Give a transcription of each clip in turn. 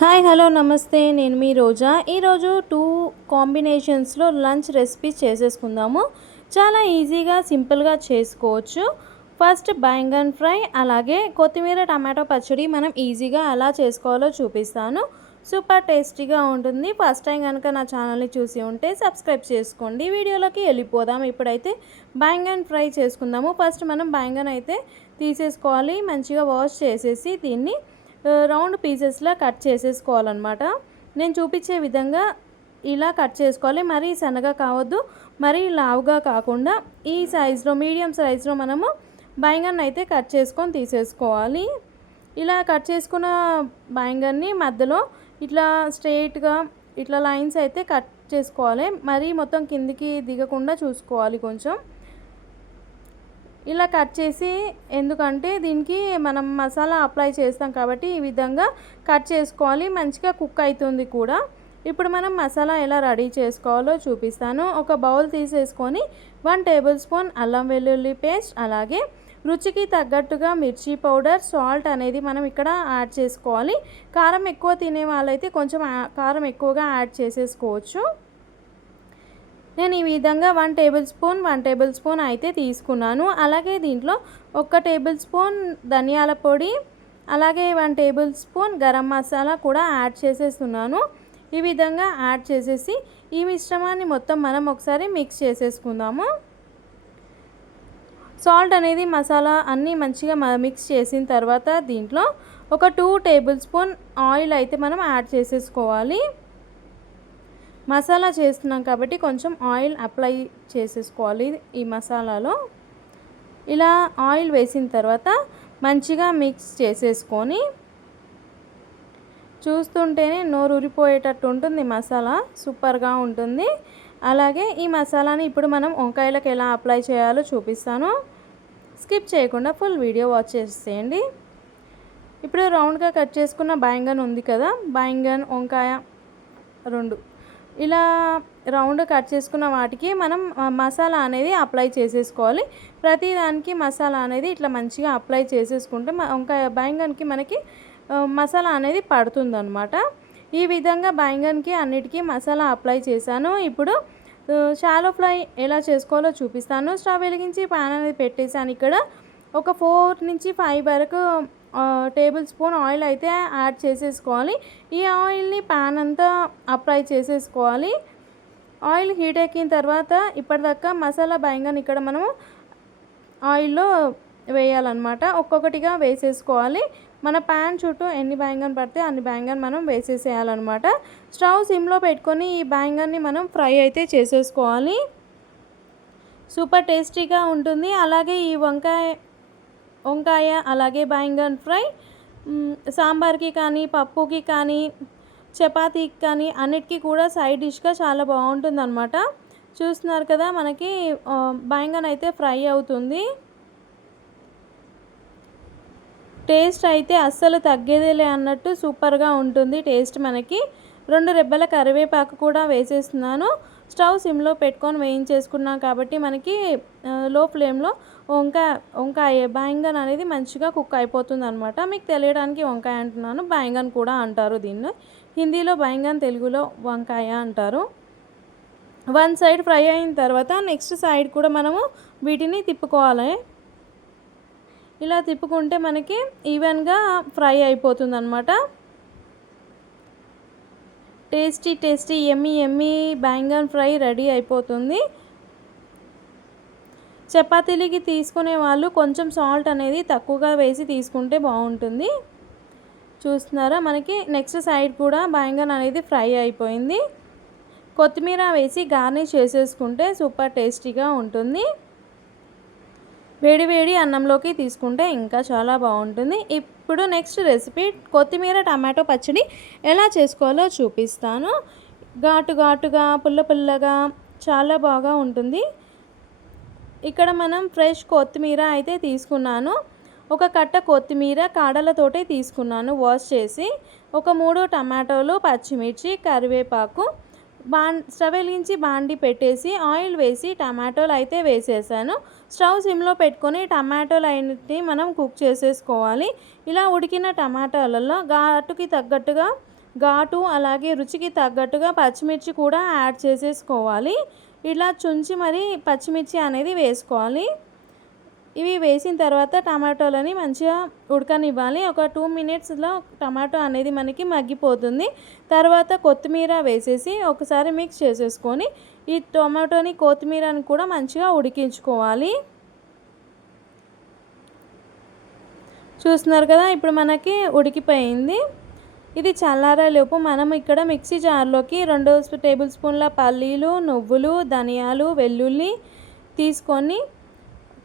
Hi hello నమస్తే, నేను మీ రోజా. ఈరోజు 2 కాంబినేషన్స్లో లంచ్ రెసిపీస్ చేసేసుకుందాము. చాలా ఈజీగా సింపుల్గా చేసుకోవచ్చు. ఫస్ట్ బైంగన్ ఫ్రై, అలాగే కొత్తిమీర టమాటో పచ్చడి మనం ఈజీగా ఎలా చేసుకోవాలో చూపిస్తాను. సూపర్ టేస్టీగా ఉంటుంది. ఫస్ట్ టైం కనుక నా ఛానల్ని చూసి ఉంటే సబ్స్క్రైబ్ చేసుకోండి. వీడియోలోకి వెళ్ళిపోదాం. ఇప్పుడైతే బైంగన్ ఫ్రై చేసుకుందాము. ఫస్ట్ మనం బైంగన్ అయితే తీసేసుకోవాలి. మంచిగా వాష్ చేసేసి దీన్ని రౌండ్ పీసెస్లా కట్ చేసేసుకోవాలన్నమాట. నేను చూపించే విధంగా ఇలా కట్ చేసుకోవాలి. మరీ సన్నగా కావద్దు, మరీ లావుగా కాకుండా ఈ సైజులో, మీడియం సైజులో మనము బైంగన్ అయితే కట్ చేసుకొని తీసేసుకోవాలి. ఇలా కట్ చేసుకున్న బైంగన్ని మధ్యలో ఇట్లా స్ట్రెయిట్గా ఇట్లా లైన్స్ అయితే కట్ చేసుకోవాలి. మరీ మొత్తం కిందికి దిగకుండా చూసుకోవాలి కొంచెం. ఇలా కట్ చేసి, ఎందుకంటే దీనికి మనం మసాలా అప్లై చేస్తాం కాబట్టి ఈ విధంగా కట్ చేసుకోవాలి. మంచిగా కుక్ అవుతుంది కూడా. ఇప్పుడు మనం మసాలా ఎలా రెడీ చేసుకోవాలో చూపిస్తాను. ఒక బౌల్ తీసేసుకొని 1 టేబుల్ స్పూన్ అల్లం వెల్లుల్లి పేస్ట్, అలాగే రుచికి తగ్గట్టుగా మిర్చి పౌడర్, సాల్ట్ అనేది మనం ఇక్కడ యాడ్ చేసుకోవాలి. కారం ఎక్కువ తినే వాళ్ళైతే కొంచెం కారం ఎక్కువగా యాడ్ చేసేసుకోవచ్చు. నేను ఈ విధంగా 1 టేబుల్ స్పూన్ అయితే తీసుకున్నాను. అలాగే దీంట్లో 1 టేబుల్ స్పూన్ ధనియాల పొడి, అలాగే 1 టేబుల్ స్పూన్ గరం మసాలా కూడా యాడ్ చేసేస్తున్నాను. ఈ విధంగా యాడ్ చేసేసి ఈ మిశ్రమాన్ని మొత్తం మనం ఒకసారి మిక్స్ చేసేసుకుందాము. సాల్ట్ అనేది మసాలా అన్నీ మంచిగా మిక్స్ చేసిన తర్వాత దీంట్లో ఒక 2 టేబుల్ స్పూన్ ఆయిల్ అయితే మనం యాడ్ చేసేసుకోవాలి. మసాలా చేస్తున్నాం కాబట్టి కొంచెం ఆయిల్ అప్లై చేసేసుకోవాలి ఈ మసాలాలో. ఇలా ఆయిల్ వేసిన తర్వాత మంచిగా మిక్స్ చేసేసుకొని, చూస్తుంటేనే నోరు ఊరిపోయేటట్టు ఉంటుంది మసాలా, సూపర్గా ఉంటుంది. అలాగే ఈ మసాలాని ఇప్పుడు మనం వంకాయలకు ఎలా అప్లై చేయాలో చూపిస్తాను. స్కిప్ చేయకుండా ఫుల్ వీడియో వాచ్ చేసేయండి. ఇప్పుడు రౌండ్గా కట్ చేసుకున్న బైంగన్ ఉంది కదా, బైంగన్ వంకాయ 2 ఇలా రౌండ్ కట్ చేసుకున్న వాటికి మనం మసాలా అనేది అప్లై చేసేసుకోవాలి. ప్రతిదానికి మసాలా అనేది ఇట్లా మంచిగా అప్లై చేసేసుకుంటే వంకాయ బైంగన్కి మనకి మసాలా అనేది పడుతుందన్నమాట. ఈ విధంగా బైంగన్కి అన్నిటికీ మసాలా అప్లై చేశాను. ఇప్పుడు షాలో ఫ్రై ఎలా చేసుకోవాలో చూపిస్తాను. స్టవ్ వెలిగించి పాన్ అనేది పెట్టేశాను. ఇక్కడ ఒక 4 నుంచి 5 వరకు టేబుల్ స్పూన్ ఆయిల్ అయితే యాడ్ చేసేసుకోవాలి. ఈ ఆయిల్ని పాన్ అంతా అప్లై చేసేసుకోవాలి. ఆయిల్ హీట్ ఎక్కిన తర్వాత ఇప్పటిదాకా మసాలా బైంగన్ ఇక్కడ మనము ఆయిల్లో వేయాలన్నమాట. ఒక్కొక్కటిగా వేసేసుకోవాలి. మన పాన్ చుట్టూ ఎన్ని బైంగన్ పడితే అన్ని బైంగన్ మనం వేసేసేయాలన్నమాట. స్టవ్ సిమ్లో పెట్టుకొని ఈ బైంగన్ని మనం ఫ్రై అయితే చేసేసుకోవాలి. సూపర్ టేస్టీగా ఉంటుంది. అలాగే ఈ వంకాయ అలాగే బైంగన్ ఫ్రై సాంబార్కి కానీ, పప్పుకి కానీ, చపాతీకి కానీ అన్నిటికీ కూడా సైడ్ డిష్గా చాలా బాగుంటుందన్నమాట. చూస్తున్నారు కదా, మనకి బైంగన్ అయితే ఫ్రై అవుతుంది. టేస్ట్ అయితే అస్సలు తగ్గేదేలే అన్నట్టు సూపర్గా ఉంటుంది టేస్ట్. మనకి 2 రెబ్బల కరివేపాకు కూడా వేసేస్తున్నాను. స్టవ్ సిమ్లో పెట్టుకొని వేయించేసుకున్నాం కాబట్టి మనకి లో ఫ్లేమ్లో వంకాయ బైంగన్ అనేది మంచిగా కుక్ అయిపోతుంది అనమాట. మీకు తెలియడానికి వంకాయ అంటున్నాను, బైంగన్ కూడా అంటారు దీన్ని. హిందీలో బైంగన్, తెలుగులో వంకాయ అంటారు. 1 సైడ్ ఫ్రై అయిన తర్వాత నెక్స్ట్ సైడ్ కూడా మనము వీటిని తిప్పుకోవాలి. ఇలా తిప్పుకుంటే మనకి ఈవెన్గా ఫ్రై అయిపోతుంది అనమాట. Tasty Emmy baingan fry ready అయిపోతుంది. చపాతీలకి తీసుకునే వాళ్ళు కొంచెం సాల్ట్ అనేది తక్కువగా వేసి తీసుకుంటే బాగుంటుంది. చూస్తున్నారా, మనకి నెక్స్ట్ సైడ్ కూడా బైంగన్ అనేది ఫ్రై అయిపోయింది. కొత్తిమీర వేసి గార్నిష్ చేసేసుకుంటే సూపర్ టేస్టీగా ఉంటుంది. వేడి అన్నంలోకి తీసుకుంటే ఇంకా చాలా బాగుంటుంది. ఇప్పుడు నెక్స్ట్ రెసిపీ కొత్తిమీర టమాటో పచ్చడి ఎలా చేసుకోవాలో చూపిస్తాను. ఘాటుగా పుల్లగా చాలా బాగా ఉంటుంది. ఇక్కడ మనం ఫ్రెష్ కొత్తిమీర అయితే తీసుకున్నాను. ఒక కట్ట కొత్తిమీర కాడలతోటే తీసుకున్నాను వాష్ చేసి. ఒక 3 టమాటోలు, పచ్చిమిర్చి, కరివేపాకు. స్టవ్ వెలిగించి బాండి పెట్టేసి ఆయిల్ వేసి టమాటోలు అయితే వేసేసాను. స్టవ్ సిమ్లో పెట్టుకొని టమాటోలు అయితే మనం కుక్ చేసేసుకోవాలి. ఇలా ఉడికిన టమాటాలలో ఘాటుకి తగ్గట్టుగా ఘాటు అలాగే రుచికి తగ్గట్టుగా పచ్చిమిర్చి కూడా యాడ్ చేసేసుకోవాలి. ఇలా చుంచి మరి పచ్చిమిర్చి అనేది వేసుకోవాలి. ఇవి వేసిన తర్వాత టమాటోలని మంచిగా ఉడకనివ్వాలి. ఒక 2 మినిట్స్లో టమాటో అనేది మనకి మగ్గిపోతుంది. తర్వాత కొత్తిమీర వేసేసి ఒకసారి మిక్స్ చేసేసుకొని ఈ టొమాటోని కొత్తిమీరని కూడా మంచిగా ఉడికించుకోవాలి. చూస్తున్నారు కదా, ఇప్పుడు మనకి ఉడికిపోయింది. ఇది చల్లారేలోపు మనం ఇక్కడ మిక్సీ జార్లోకి 2 టేబుల్ స్పూన్ల పల్లీలు, నువ్వులు, ధనియాలు, వెల్లుల్లి తీసుకొని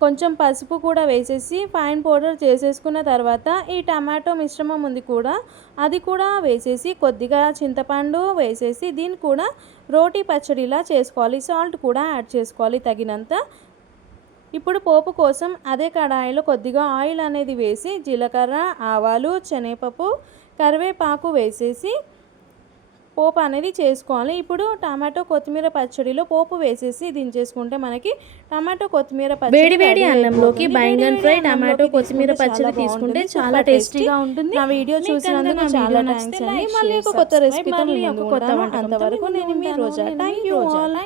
కొంచెం పసుపు కూడా వేసేసి ఫైన్ పౌడర్ చేసేసుకున్న తర్వాత ఈ టమాటో మిశ్రమం ఉంది కూడా అది కూడా వేసేసి కొద్దిగా చింతపండు వేసేసి దీన్ని కూడా రోటీ పచ్చడిలా చేసుకోవాలి. సాల్ట్ కూడా యాడ్ చేసుకోవాలి తగినంత. ఇప్పుడు పోపు కోసం అదే కడాయిలో కొద్దిగా ఆయిల్ అనేది వేసి జీలకర్ర, ఆవాలు, శనగపప్పు, కరివేపాకు వేసేసి పోపు అనేది చేసుకోవాలి. ఇప్పుడు టమాటో కొత్తిమీర పచ్చడిలో పోపు వేసేసి దించేసుకుంటే మనకి టమాటో కొత్తిమీర పచ్చడి వేడి వేడి అన్నంలోకి బైంగన్ ఫ్రై టమాటో కొత్తిమీర పచ్చడి తీసుకుంటే చాలా టేస్టీగా ఉంటుంది. నా వీడియో చూసినందుకు చాలా థ్యాంక్స్ అండి. మళ్ళీ ఒక కొత్త రెసిపీతో మీ ముందు ఉంటాను. అంతవరకు నేను మీ రోజా. Thank you all.